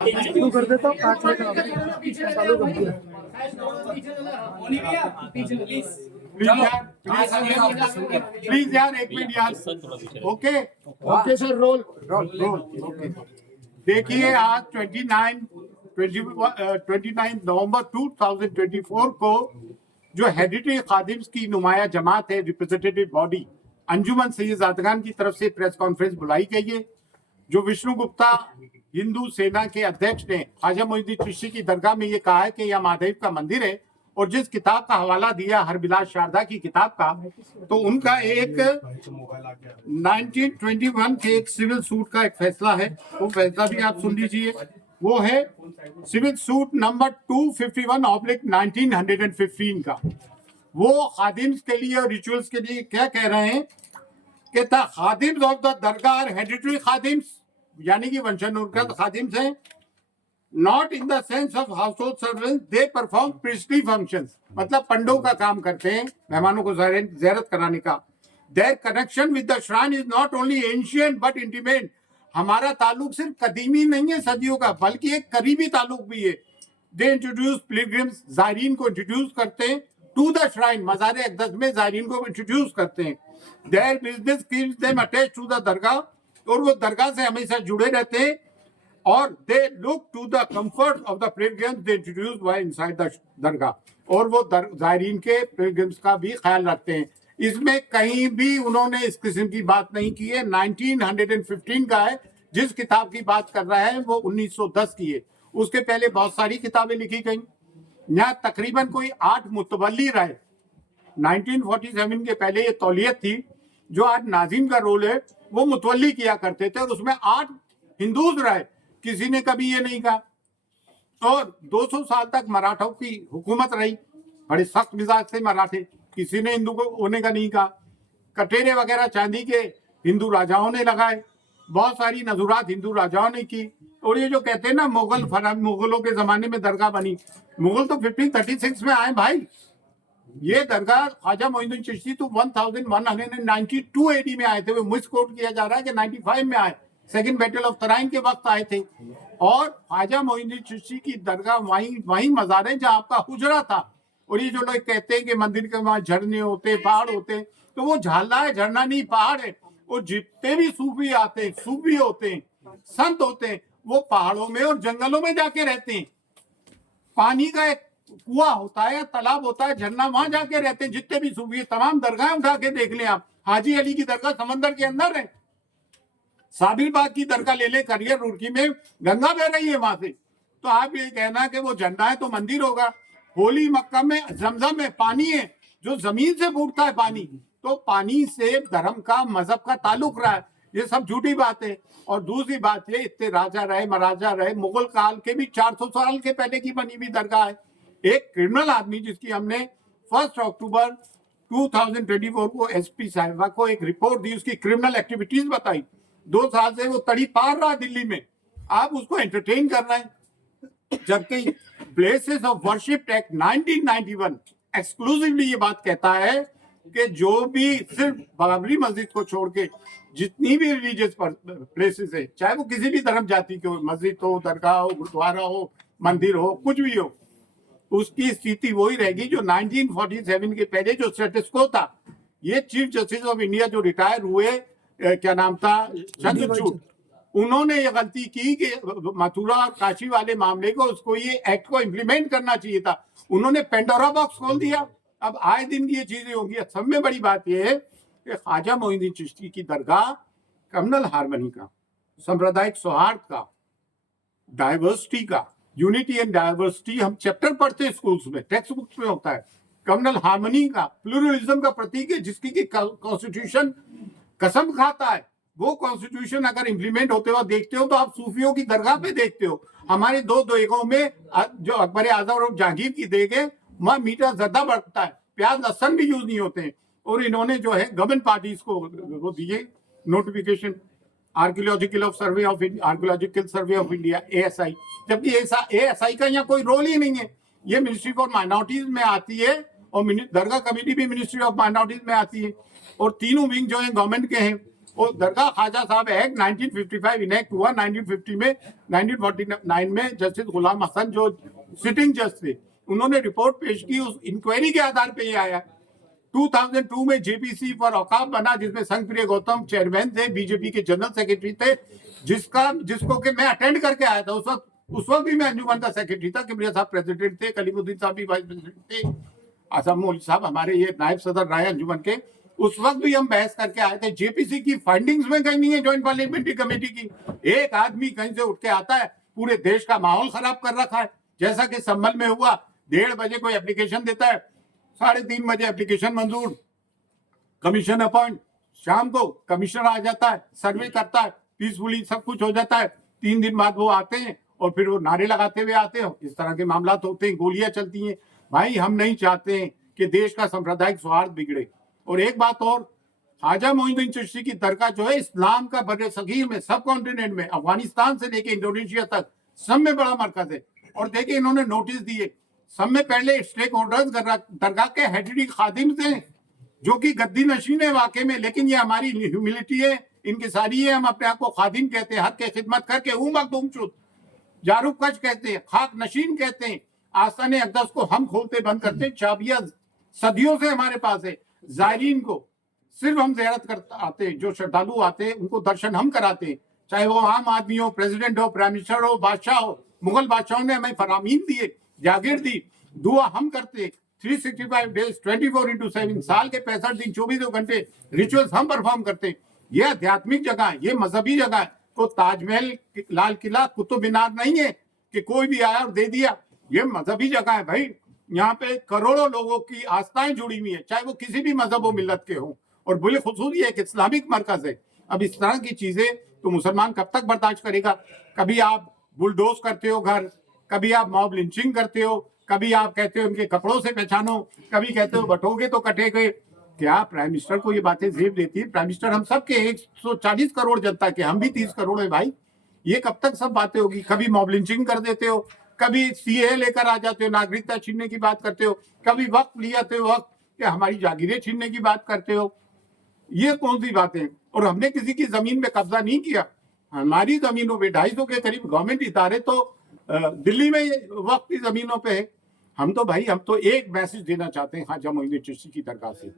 शुरू कर देता हूँ, काट लेता चालू कर दिया। प्लीज यार एक मिनट यार। Okay okay sir, roll roll roll. Okay देखिए, आज 29 नवंबर 2024 को जो हेरिटेज खादिम्स की नुमाया जमात है, रिप्रेजेंटेटिव बॉडी अंजुमन सैयद ज़ादगान की तरफ से प्रेस कॉन्फ्रेंस बुलाई गई है। जो विष्णु गुप्ता हिंदू सेना के अध्यक्ष ने ख्वाजा मोइनुद्दीन चिश्ती की दरगाह में ये कहा है कि यह महादेव का मंदिर है, और जिस किताब का हवाला दिया हरबिलास शारदा की किताब का, तो उनका एक 1921 के एक सिविल सूट का एक फैसला है, वो फैसला भी आप सुन लीजिए। वो है सिविल सूट नंबर 251/1915 का। वो खादिम्स के लिए और रिचुअल्स के लिए क्या कह रहे हैं कि the khadims of the dargah heritage khadims, यानी कि वंशानुगत खादिम्स हैं, not in the sense of household servants, they perform priestly functions, मतलब पंडों का काम करते हैं, मेहमानों को ज़ियारत कराने का। There connection with the shrine is not only ancient but intimate, हमारा ताल्लुक सिर्फ कदीमी नहीं है सदियों का, बल्कि एक करीबी ताल्लुक भी है। दे इंट्रोड्यूस पिलग्रिम्स, ज़ायरीन को इंट्रोड्यूस करते हैं टू द श्राइन, मज़ार अक़दस में ज़ायरीन को इंट्रोड्यूस करते हैं। Their business keeps them attached to the dargah, और वो दरगाह से हमेशा जुड़े रहते हैं। और they look to the comfort of the pilgrims they introduce while inside the dargah, और वो ज़ायरीन के पिलग्रिम्स का भी ख्याल रखते हैं। इसमें कहीं भी उन्होंने इस किस्म की बात नहीं की है। 1915 का है, जिस किताब की बात कर रहा है वो 1910 की है। उसके पहले बहुत सारी किताबें लिखी गई। यहाँ तकरीबन कोई 8 मुतवल्ली रहे। 1947 के पहले ये तौलियत थी, जो आज नाजिम का रोल है, वो मुतवल्ली किया करते थे, और उसमें 8 हिंदूज रहे। किसी ने कभी ये नहीं कहा। और 200 साल तक मराठों की हुकूमत रही, बड़े सख्त मिजाज थे मराठे, किसी ने हिंदू को होने का नहीं कहा। कटेरे वगैरह चांदी के हिंदू राजाओं ने लगाए, बहुत सारी नजुरात हिंदू राजाओं ने की। और ये जो कहते हैं ना मुगलों के जमाने में दरगाह बनी, मुगल तो 1536 में आए भाई। ये दरगाह ख्वाजा मोइनुद्दीन चिश्ती तो 1192 AD में आए थे। वो मिसकोट किया जा रहा है कि 95 में आए, सेकंड बैटल ऑफ तराइन के वक्त आए थे। और ख्वाजा मोइनुद्दीन चिश्ती की दरगाह वहीं मज़ार है जहाँ आपका हुजरा था। और ये जो लोग कहते हैं कि मंदिर के वहाँ झरने होते, पहाड़ होते, तो वो झाला है, झरना नहीं, पहाड़ है। और जितने भी सूफी आते हैं, सूफी होते हैं, संत होते हैं, वो पहाड़ों में और जंगलों में जाके रहते हैं। पानी का एक कुआं होता है, तालाब होता है, झरना, वहां जाके रहते हैं। जितने भी सूफी, तमाम दरगाहें उठा के देख लें आप। हाजी अली की दरगाह समंदर के अंदर है। साबिर बाग की दरगाह ले ले, करियर रुड़की में गंगा बह रही है वहां से। तो आप ये कहना कि वो झंडा है तो मंदिर होगा। होली मक्का में जमजम में पानी है, जो जमीन से फूटता है पानी, तो पानी से धर्म का, मजहब का ताल्लुक रहा है। ये सब झूठी बात है। और दूसरी बात ये, इतने राजा रहे, महाराजा रहे, मुगल काल के भी 400 साल के पहले की बनी हुई दरगाह है। एक क्रिमिनल आदमी, जिसकी हमने 1 अक्टूबर 2024 को SP साहिबा को एक रिपोर्ट दी, उसकी क्रिमिनल एक्टिविटीज बताई। 2 साल से वो तड़ी पार रहा दिल्ली में, आप उसको एंटरटेन कर रहे हैं। जबकि places of worship act 1991 exclusively ये बात कहता है कि जो भी सिर्फ बाबरी मस्जिद को छोड़ के जितनी भी रिलीजियस प्लेसेस है, चाहे वो किसी भी धर्म जाति के हो, मस्जिद हो, दरगाह हो, गुरुद्वारा हो, मंदिर हो, कुछ भी हो, उसकी स्थिति वही रहेगी जो 1947 के पहले जो स्टेटस को था। ये चीफ जस्टिस ऑफ इंडिया जो रिटायर हुए, क्या नाम था, चंद्रचूड़, उन्होंने ये गलती की कि मथुरा और काशी वाले मामले को, उसको ये एक्ट को इम्प्लीमेंट करना चाहिए था। उन्होंने पेंडोरा बॉक्स खोल दिया। अब आए दिन की ये चीजें होंगी। सब में बड़ी बात यह है कि ख्वाजा मोइनुद्दीन चिश्ती की दरगाह कम्युनल हार्मनी का, सांप्रदायिक सौहार्द का, डाइवर्सिटी का, यूनिटी एंड डाइवर्सिटी हम चैप्टर पढ़ते हैं स्कूल्स में, टेक्स्ट बुक्स में होता है। कम्युनल हार्मनी का, प्लूरलिज्म का प्रतीक है, जिसकी की कॉन्स्टिट्यूशन कसम खाता है। वो कॉन्स्टिट्यूशन अगर इम्प्लीमेंट होते हुए देखते हो तो आप सूफियों की दरगाह पे देखते हो। हमारे 2 देगों में जो अकबर आजम और जहांगीर की देग है, वहाँ मीठा ज्यादा बढ़ता है, प्याज लहसन भी यूज नहीं होते हैं। और इन्होंने जो है गवर्नमेंट पार्टीज को वो दिए notification, archaeological survey of India, ASI, जबकि ASI का यहाँ कोई रोल ही नहीं है। ये मिनिस्ट्री फॉर माइनॉरिटीज में आती है, और दरगाह कमेटी भी मिनिस्ट्री ऑफ माइनॉरिटीज में आती है। और तीनों विंग जो है गवर्नमेंट के हैं। वो दरगाह ख्वाजा साहब एक्ट 1955 इनेक्ट हुआ 1950 में। 1949 में जस्टिस गुलाम हसन जो सिटिंग जज थे उन्होंने रिपोर्ट पेश की, उस इंक्वायरी के आधार पे ये आया। 2002 में जेपीसी फॉर औकाफ बना जिसमें संघप्रिय गौतम चेयरमैन थे, बीजेपी के जनरल सेक्रेटरी थे, जिसको कि मैं अटेंड करके आया था। उस वक्त भी मैं अंजुमन का सेक्रेटरी था। किबरिया साहब प्रेसिडेंट थे, कलीमुद्दीन साहब भी वाइस प्रेसिडेंट थे, आसम मौलवी साहब हमारे ये नायब सदर रहे अंजुमन के। उस वक्त भी हम बहस करके आए थे। जेपीसी की फाइंडिंग्स में कहीं नहीं है ज्वाइंट पार्लियामेंट्री कमेटी की। एक आदमी कहीं से उठ के आता है, पूरे देश का माहौल खराब कर रखा है। जैसा कि संभल में हुआ, 1:30 बजे कोई एप्लीकेशन देता है, 3:30 बजे एप्लीकेशन मंजूर, कमीशन अपॉइंट, शाम को कमिश्नर आ जाता है, सर्वे करता है, पीसफुली सब कुछ हो जाता है। 3 दिन बाद वो आते हैं और फिर वो नारे लगाते हुए आते हैं। इस तरह के मामला होते हैं, गोलियां चलती हैं। भाई हम नहीं चाहते हैं कि देश का सांप्रदायिक सौहार्द बिगड़े। और एक बात और, ख्वाजा मोइनुद्दीन चिश्ती की दरगाह जो है इस्लाम का बर्रे सगीर में, सब कॉन्टिनेंट में, अफगानिस्तान से लेके इंडोनेशिया तक सब में बड़ा मरकज है। और देखिए इन्होंने नोटिस दिए, सब में पहले स्टेक होल्डर्स दरगाह के हेडरी खादिम थे जो कि गद्दी नशीन है वाकई में, लेकिन ये हमारी ह्यूमिलिटी है, इनकी सारी है। हम अपने आप को खादिम कहते हैं, हक के खिदमत करके हूं मखदूम शुद, जारूक कच कहते हैं, खाक नशीन कहते हैं। आस्थान अक़दस को हम खोलते बंद करते हैं, चाबियां सदियों से हमारे पास है। जायरीन को सिर्फ हम ज़ियारत करते आते हैं, जो श्रद्धालु आते हैं उनको दर्शन हम कराते हैं, चाहे वो आम आदमी हो, प्रेसिडेंट हो, प्राइम मिनिस्टर हो, बादशाह हो। मुगल बादशाहों ने हमें फरामीन दिए, जागीर दी, दुआ हम करते। 365 डेज 24/7 साल के 65 दिन 24 घंटे रिचुअल्स हम परफॉर्म करते। ये आध्यात्मिक जगह है, ये मजहबी जगह है। को ताजमहल, लाल किला, कुतुब मीनार नहीं है कि कोई भी आया और दे दिया। ये मजहबी जगह है भाई। यहाँ पे करोड़ों लोगों की आस्थाएं जुड़ी हुई है, चाहे वो किसी भी मजहब व मिल्लत के हों। और बिलखुसूस ये एक इस्लामिक मरकज है। अब इस तरह की चीजें तो मुसलमान कब तक बर्दाश्त करेगा? कभी आप बुलडोज करते हो घर, कभी आप मॉब लिंचिंग करते हो, कभी आप कहते हो इनके कपड़ों से पहचानो, कभी कहते हो बटोगे तो कटेगे। क्या प्राइम मिनिस्टर को ये बातें जेब देती है? प्राइम मिनिस्टर हम सब के 140 करोड़ जनता के, हम भी 30 करोड़ है भाई। ये कब तक सब बातें होगी? कभी मॉब लिंचिंग कर देते हो, कभी सीए लेकर आ जाते हो, नागरिकता छीनने की बात करते हो, कभी वक्त लिया थे वक्त कि हमारी जागीरें छीनने की बात करते हो। ये कौन सी बातें? और हमने किसी की जमीन में कब्जा नहीं किया। हमारी जमीनों पे 250 के करीब गवर्नमेंट इदारे तो दिल्ली में वक्त की जमीनों पे है। हम तो एक मैसेज देना चाहते हैं ख्वाजा मोइनुद्दीन चिश्ती की दरगाह से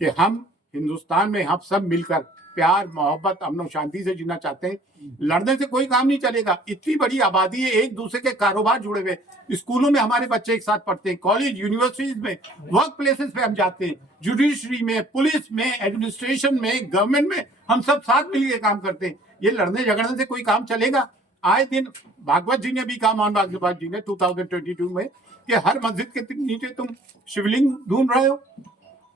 कि हम हिंदुस्तान में हम सब मिलकर प्यार, मोहब्बत, अमन और शांति से जीना चाहते हैं। लड़ने से कोई काम नहीं चलेगा। इतनी बड़ी आबादी है, एक दूसरे के कारोबार जुड़े हुए। स्कूलों में हमारे बच्चे एक साथ पढ़ते हैं, कॉलेज, यूनिवर्सिटीज में, वर्क प्लेसेस पे हम जाते हैं, जुडिशरी में, पुलिस में, एडमिनिस्ट्रेशन में, गवर्नमेंट में, हम सब साथ मिलकर काम करते हैं। ये लड़ने झगड़ने से कोई काम चलेगा? आए दिन भागवत जी ने भी कहा, मोहन भागवत जी ने 2022 में, कि हर मस्जिद के नीचे तुम शिवलिंग ढूंढ रहे हो।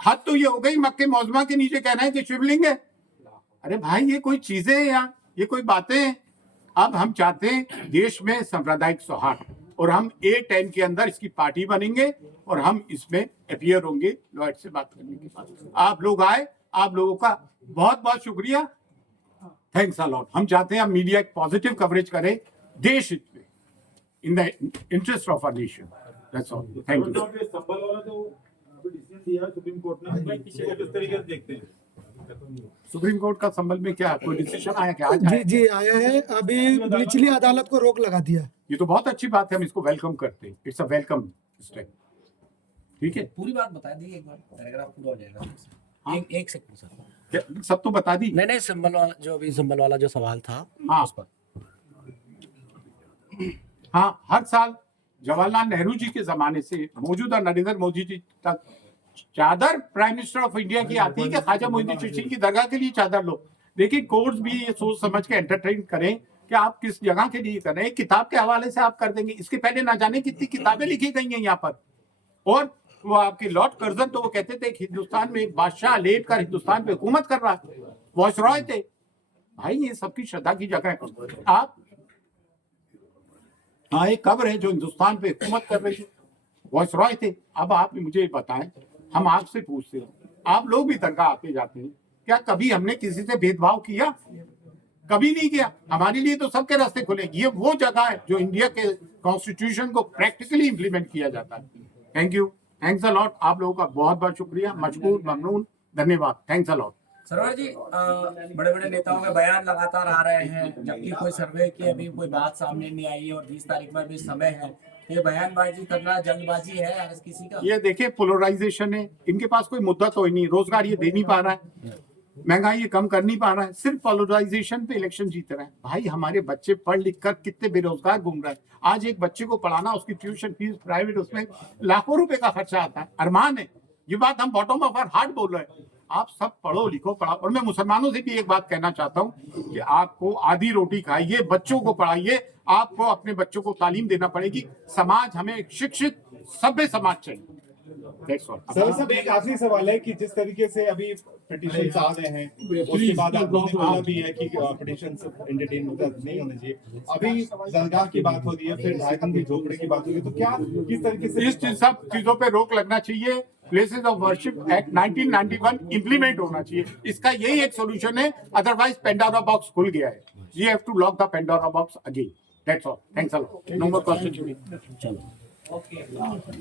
हद तो ये हो गई, मक्के मौजमा के नीचे कहना है कि शिवलिंग है। अरे भाई ये कोई चीजें हैं यार, ये कोई बातें हैं? अब हम चाहते हैं देश में सांप्रदायिक सौहार्द, और हम A10 के अंदर इसकी पार्टी बनेंगे और हम इसमें अपियर होंगे लॉयड से बात करने के बाद। आप लोग आए, आप लोगों का बहुत बहुत शुक्रिया, थैंक्स अ लॉट। हम चाहते हैं हम मीडिया एक पॉजिटिव कवरेज करें देश हित में, in the interest of our nation. That's all, thank you. Sambhal वाला जो डिसीजन दिया सुप्रीम कोर्ट ने, किस तरीके से देखते हैं? सुप्रीम कोर्ट का संभल में क्या कोई डिसीजन आया क्या? आज जी जी आया है, अभी निचली अदालत को रोक लगा दिया। ये तो बहुत अच्छी बात है, हम इसको वेलकम करते हैं। It's a welcome step. ठीक है, पूरी बात बता दी एक बार, पैराग्राफ पूरा हो जाएगा। हाँ। एक सेकंड सर, क्या सब तो बता दी? नहीं संभल वाला जो अभी संभल वाला जो सवाल था, हाँ उस पर। हाँ, हर साल जवाहरलाल नेहरू जी के जमाने से मौजूदा नरेंद्र मोदी जी तक चादर प्राइम मिनिस्टर ऑफ इंडिया की आती है कि ख्वाजा मोइनुद्दीन चिश्ती की दरगाह के लिए चादर लो। देखिए कोर्ट्स भी ये सोच समझ के एंटरटेन करें कि आप किस जगह के लिए कर रहे हैं। किताब के हवाले से आप कर देंगे, इसके पहले ना जाने कितनी किताबें लिखी गई हैं यहाँ पर। और वो आपके लॉर्ड कर्जन तो वो कहते थे कि हिंदुस्तान में एक बादशाह लेट कर हिंदुस्तान पे हुकूमत कर रहा है, वायसरॉय थे। भाई ये सबकी श्रद्धा की जगह है। आप हाँ, एक कब्र है जो हिंदुस्तान पे हुकूमत कर रही है, वायसरॉय थे। अब आप मुझे बताएं, हम आपसे पूछते हैं, आप लोग भी दरगाह आते जाते हैं, क्या कभी हमने किसी से भेदभाव किया? कभी नहीं किया। हमारे लिए तो सबके रास्ते खुले। ये वो जगह है जो इंडिया के कॉन्स्टिट्यूशन को प्रैक्टिकली इंप्लीमेंट किया जाता है। Thank you, thanks a lot. आप लोगों का बहुत बहुत शुक्रिया, मशकूर, ममनून, धन्यवाद, थैंक्स अ लॉट। सरवर जी बड़े बड़े नेताओं के बयान लगातार आ रहे हैं, जबकि कोई सर्वे की अभी कोई बात सामने नहीं आई और 20 तारीख में भी समय है। ये बयानबाजी करना जल्दबाजी है हर किसी का। ये देखिए पोलराइजेशन है, इनके पास कोई मुद्दा तो ही नहीं, रोजगार ये दे नहीं पा रहा है, महंगाई ये कम कर नहीं पा रहा है, सिर्फ पोलराइजेशन पे इलेक्शन जीत रहा है। भाई हमारे बच्चे पढ़ लिख कर कितने बेरोजगार घूम रहे हैं। आज एक बच्चे को पढ़ाना, उसकी ट्यूशन फीस प्राइवेट, उसमें लाखों रुपए का खर्चा आता है। अरमान है, ये बात हम बॉटम ऑफ आवर हार्ट बोल रहे हैं। आप सब पढ़ो लिखो पढ़ा। और मैं मुसलमानों से भी एक बात कहना चाहता हूँ कि आपको आधी रोटी खाइए, बच्चों को पढ़ाइए, आपको अपने बच्चों को तालीम देना पड़ेगी। समाज हमें एक शिक्षित सभ्य समाज चाहिए। That's all. सर सब एक आखिरी सवाल है कि जिस तरीके से अभी पिटीशन आ रहे हैं, उसके बाद आपने बोला भी है कि पिटीशन एंटरटेन नहीं होने चाहिए। अभी दरगाह की बात हो रही है, फिर ढाई की झोपड़ी की बात हो रही है, तो क्या किस तरीके से इस सब चीजों पे रोक लगना चाहिए। Places of worship act 1991 implement होना चाहिए। इसका यही एक सोल्यूशन है, अदरवाइज पेंडोरा बॉक्स खुल गया है। We have to lock the Pandora box again. That's all. Thanks a lot. No more question. चलो।